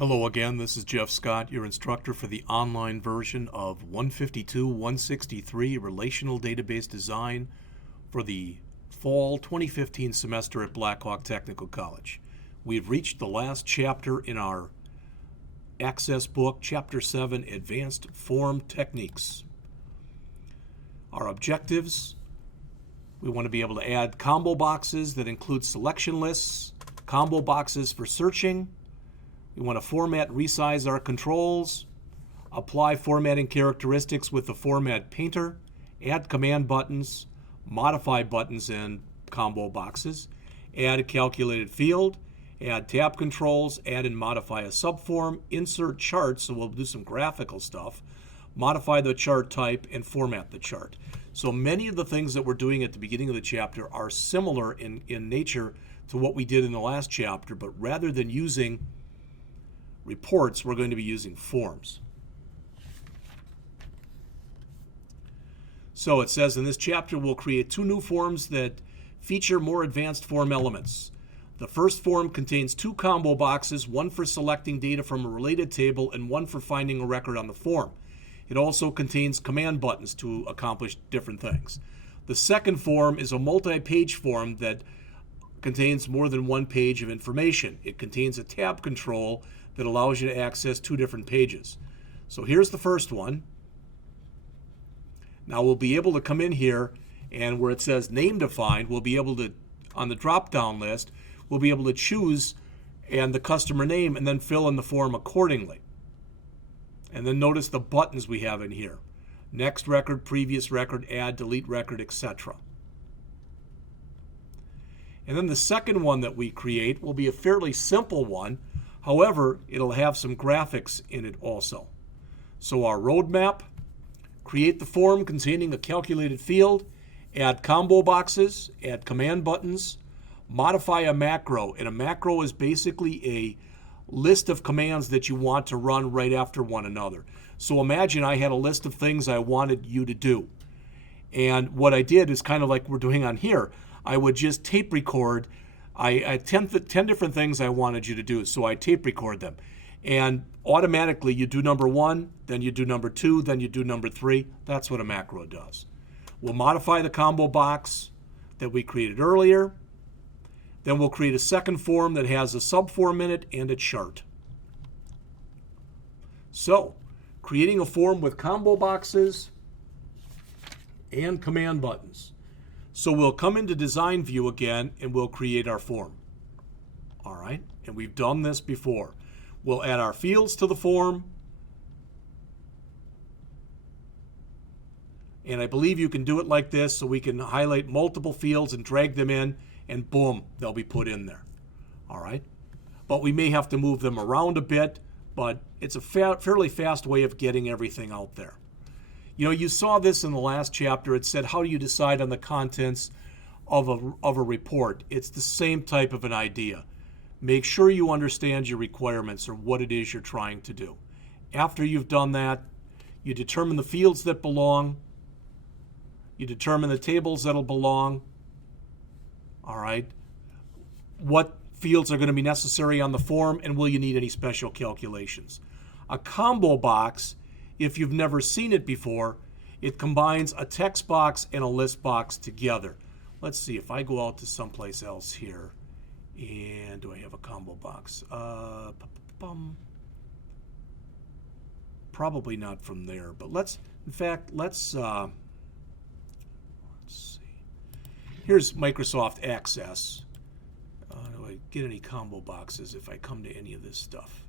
Hello again, this is Jeff Scott, your instructor for the online version of 152-163 Relational Database Design for the Fall 2015 semester at Blackhawk Technical College. We've reached the last chapter in our Access book, Chapter 7, Advanced Form Techniques. Our objectives: we want to be able to add combo boxes that include selection lists, combo boxes for searching. We want to format and resize our controls, apply formatting characteristics with the Format Painter, add command buttons, modify buttons and combo boxes, add a calculated field, add tab controls, add and modify a subform, insert charts, so we'll do some graphical stuff, modify the chart type, and format the chart. So many of the things that we're doing at the beginning of the chapter are similar in nature to what we did in the last chapter, but rather than using reports, we're going to be using forms. So it says in this chapter we'll create two new forms that feature more advanced form elements. The first form contains two combo boxes, one for selecting data from a related table and one for finding a record on the form. It also contains command buttons to accomplish different things. The second form is a multi-page form that contains more than one page of information. It contains a tab control that allows you to access two different pages. So here's the first one. Now we'll be able to come in here, and where it says name defined, we'll be able to, on the drop-down list, we'll be able to choose and the customer name and then fill in the form accordingly. And then notice the buttons we have in here: next record, previous record, add, delete record, etc. And then the second one that we create will be a fairly simple one. However, it'll have some graphics in it also. So our roadmap: create the form containing a calculated field, add combo boxes, add command buttons, modify a macro. And a macro is basically a list of commands that you want to run right after one another. So imagine I had a list of things I wanted you to do. And what I did is kind of like we're doing on here. I would just tape record. I had 10 different things I wanted you to do, so I tape record them. And automatically you do number one, then you do number two, then you do number three. That's what a macro does. We'll modify the combo box that we created earlier. Then we'll create a second form that has a subform in it and a chart. So, creating a form with combo boxes and command buttons. So we'll come into design view again and we'll create our form. All right, and we've done this before. We'll add our fields to the form. And I believe you can do it like this, so we can highlight multiple fields and drag them in, and boom, they'll be put in there. All right, but we may have to move them around a bit, but it's a fairly fast way of getting everything out there. You know, you saw this in the last chapter. It said, how do you decide on the contents of a report? It's the same type of an idea. Make sure you understand your requirements or what it is you're trying to do. After you've done that, you determine the fields that belong. You determine the tables that'll belong. All right. What fields are going to be necessary on the form, and will you need any special calculations? A combo box, if you've never seen it before, it combines a text box and a list box together. Let's see if I go out to someplace else here. And do I have a combo box? Probably not from there, but let's see. Here's Microsoft Access. Do I get any combo boxes if I come to any of this stuff?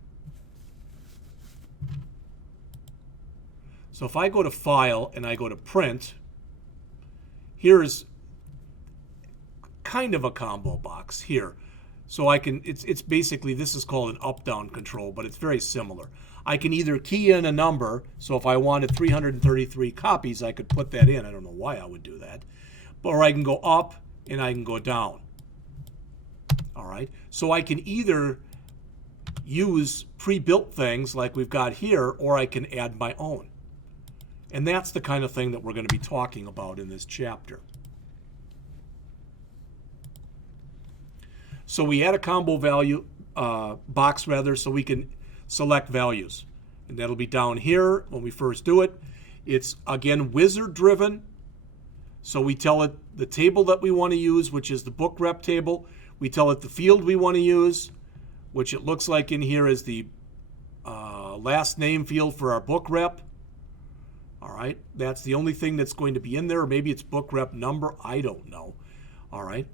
So if I go to File and I go to Print, here's kind of a combo box here. So I can, it's basically, this is called an up-down control, but it's very similar. I can either key in a number, so if I wanted 333 copies, I could put that in. I don't know why I would do that. Or I can go up and I can go down. All right, so I can either use pre-built things like we've got here, or I can add my own. And that's the kind of thing that we're going to be talking about in this chapter. So we add a combo value box rather, so we can select values. And that'll be down here when we first do it. It's, again, wizard driven. So we tell it the table that we want to use, which is the book rep table. We tell it the field we want to use, which it looks like in here is the last name field for our book rep. All right, that's the only thing that's going to be in there. Or maybe it's book rep number. I don't know. All right.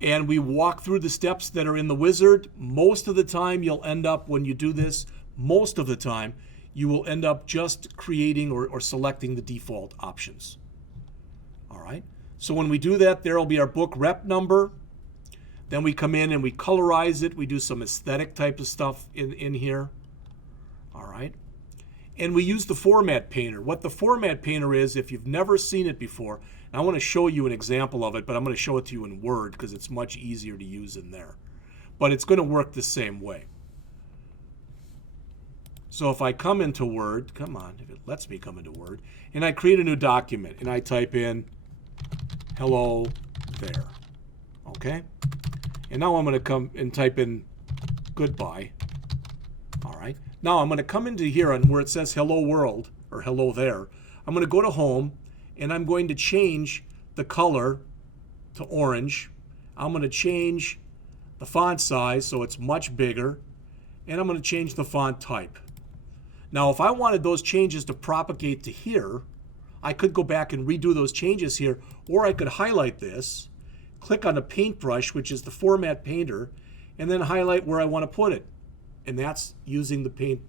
And we walk through the steps that are in the wizard. Most of the time you'll end up, when you do this, most of the time you will end up just creating or selecting the default options. All right. So when we do that, there will be our book rep number. Then we come in and we colorize it. We do some aesthetic type of stuff in here. All right. And we use the format painter. What the format painter is, if you've never seen it before, and I want to show you an example of it, but I'm going to show it to you in Word because it's much easier to use in there. But it's going to work the same way. So if I come into Word, come on, if it lets me come into Word, and I create a new document, and I type in hello there. Okay? And now I'm going to come and type in goodbye. All right. Now I'm going to come into here and where it says hello world or hello there. I'm going to go to home and I'm going to change the color to orange. I'm going to change the font size so it's much bigger. And I'm going to change the font type. Now if I wanted those changes to propagate to here, I could go back and redo those changes here, or I could highlight this, click on the paintbrush, which is the format painter, and then highlight where I want to put it. And that's using the paint,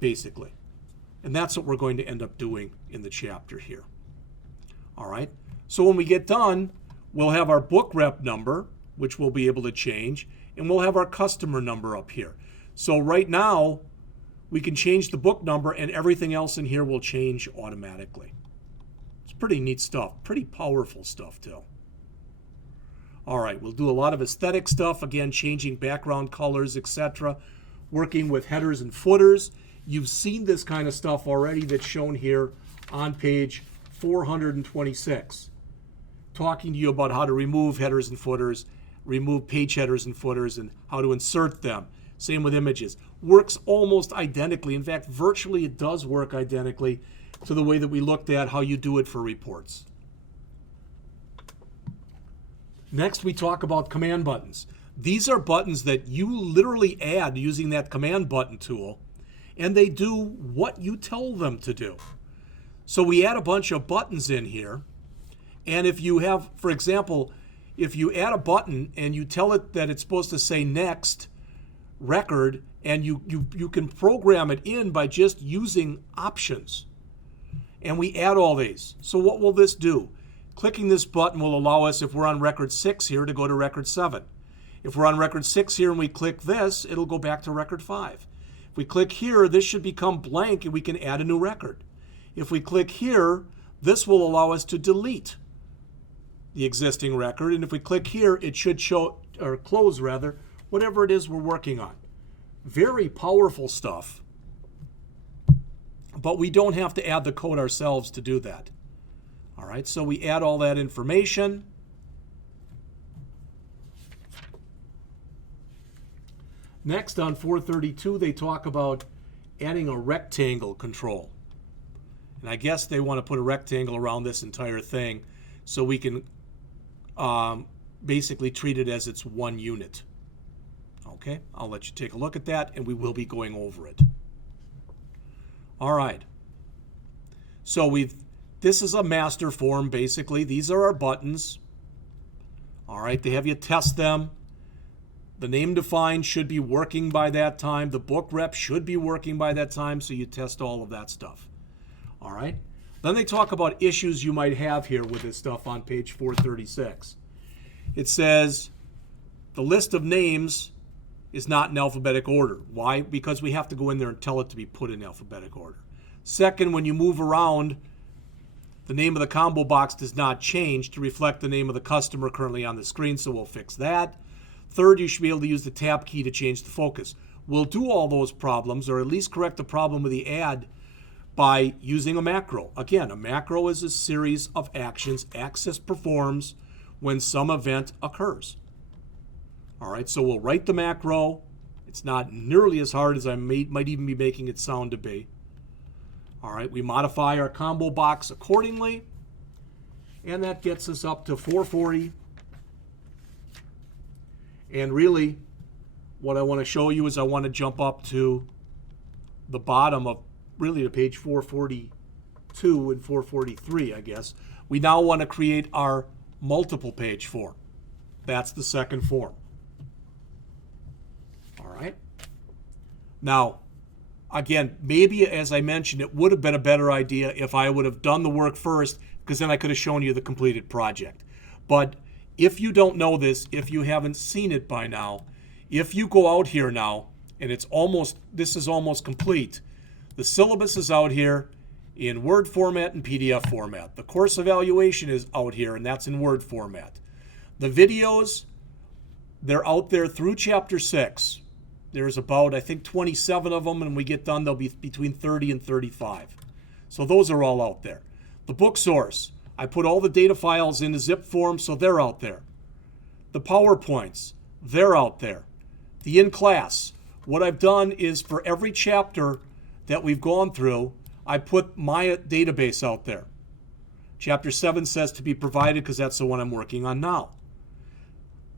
basically. And that's what we're going to end up doing in the chapter here. All right. So when we get done, we'll have our book rep number, which we'll be able to change, and we'll have our customer number up here. So right now, we can change the book number, and everything else in here will change automatically. It's pretty neat stuff, pretty powerful stuff too. All right, we'll do a lot of aesthetic stuff, again, changing background colors, etc., working with headers and footers. You've seen this kind of stuff already that's shown here on page 426, talking to you about how to remove headers and footers, remove page headers and footers, and how to insert them. Same with images. Works almost identically. In fact, virtually it does work identically to the way that we looked at how you do it for reports. Next, we talk about command buttons. These are buttons that you literally add using that command button tool, and they do what you tell them to do. So we add a bunch of buttons in here, and if you have, for example, if you add a button and you tell it that it's supposed to say next record, and you can program it in by just using options. And we add all these. So what will this do? Clicking this button will allow us, if we're on record 6 here, to go to record 7. If we're on record 6 here and we click this, it'll go back to record 5. If we click here, this should become blank and we can add a new record. If we click here, this will allow us to delete the existing record. And if we click here, it should show, or close rather, whatever it is we're working on. Very powerful stuff. But we don't have to add the code ourselves to do that. All right, so we add all that information. Next, on 432, they talk about adding a rectangle control. And I guess they want to put a rectangle around this entire thing so we can basically treat it as it's one unit. Okay, I'll let you take a look at that, and we will be going over it. All right. So this is a master form, basically. These are our buttons. All right, they have you test them. The name defined should be working by that time. The book rep should be working by that time, so you test all of that stuff. All right. Then they talk about issues you might have here with this stuff on page 436. It says the list of names is not in alphabetic order. Why? Because we have to go in there and tell it to be put in alphabetic order. Second, when you move around, the name of the combo box does not change to reflect the name of the customer currently on the screen, so we'll fix that. Third, you should be able to use the tab key to change the focus. We'll do all those problems, or at least correct the problem with the add, by using a macro. Again, a macro is a series of actions Access performs when some event occurs. All right, so we'll write the macro, It's not nearly as hard as I might even be making it sound to be. All right, we modify our combo box accordingly, and that gets us up to 440. And really, what I want to show you is I want to jump up to the bottom of really the page 442 and 443, I guess. We now want to create our multiple page form. That's the second form. All right. Now, again, maybe as I mentioned, it would have been a better idea if I would have done the work first, because then I could have shown you the completed project. But if you don't know this, if you haven't seen it by now, if you go out here now, and this is almost complete, the syllabus is out here in Word format and PDF format. The course evaluation is out here, and that's in Word format. The videos, they're out there through Chapter 6. There's about, I think, 27 of them, and when we get done, they'll be between 30 and 35. So those are all out there. The book source, I put all the data files in a zip form, so they're out there. The PowerPoints, they're out there. The in-class, what I've done is for every chapter that we've gone through, I put my database out there. Chapter 7 says to be provided because that's the one I'm working on now.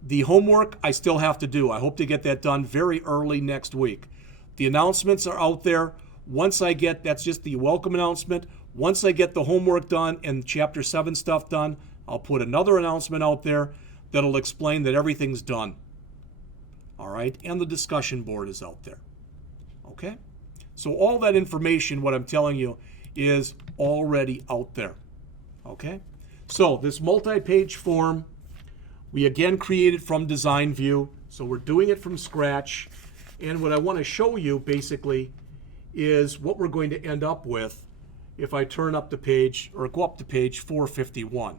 The homework I still have to do. I hope to get that done very early next week. The announcements are out there. That's just the welcome announcement. Once I get the homework done and Chapter 7 stuff done, I'll put another announcement out there that'll explain that everything's done. All right, and the discussion board is out there. Okay? So all that information, what I'm telling you, is already out there. Okay? So this multi-page form, we again created from design view. So we're doing it from scratch. And what I want to show you basically is what we're going to end up with if I turn up the page or go up to page 451.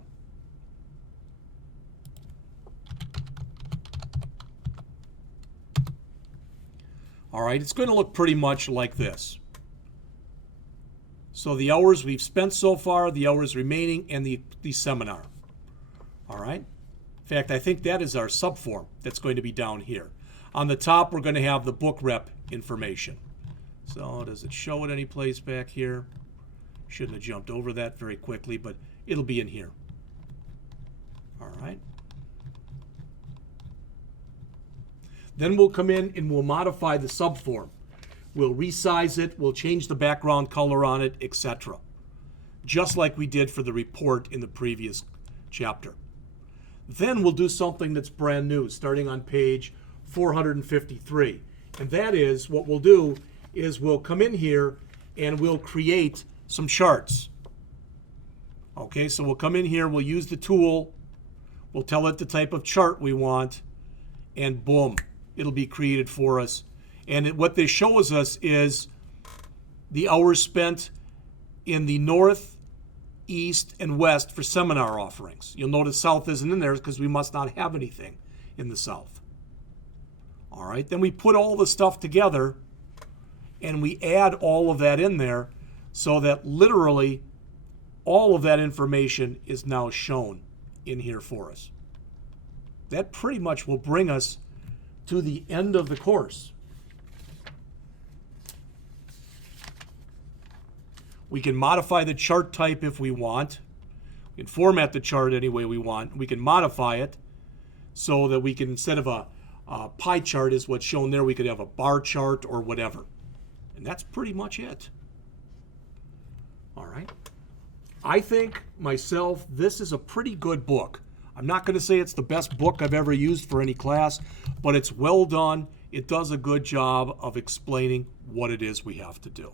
All right, it's going to look pretty much like this. So the hours we've spent so far, the hours remaining, and the seminar. All right. In fact, I think that is our subform that's going to be down here. On the top, we're going to have the book rep information. So does it show it any place back here? Shouldn't have jumped over that very quickly, but it'll be in here. All right. Then we'll come in and we'll modify the subform. We'll resize it, we'll change the background color on it, etc. Just like we did for the report in the previous chapter. Then we'll do something that's brand new, starting on page 453. And that is, what we'll do is we'll come in here and we'll create some charts. Okay, so we'll come in here, we'll use the tool, we'll tell it the type of chart we want, and boom, it'll be created for us. And what this shows us is the hours spent in the north, east, and west for seminar offerings. You'll notice south isn't in there because we must not have anything in the south. All right, then we put all the stuff together and we add all of that in there so that literally all of that information is now shown in here for us. That pretty much will bring us to the end of the course. We can modify the chart type if we want. We can format the chart any way we want. We can modify it so that we can, instead of a pie chart is what's shown there, we could have a bar chart or whatever. And that's pretty much it. All right. I think myself, this is a pretty good book. I'm not going to say it's the best book I've ever used for any class, but it's well done. It does a good job of explaining what it is we have to do.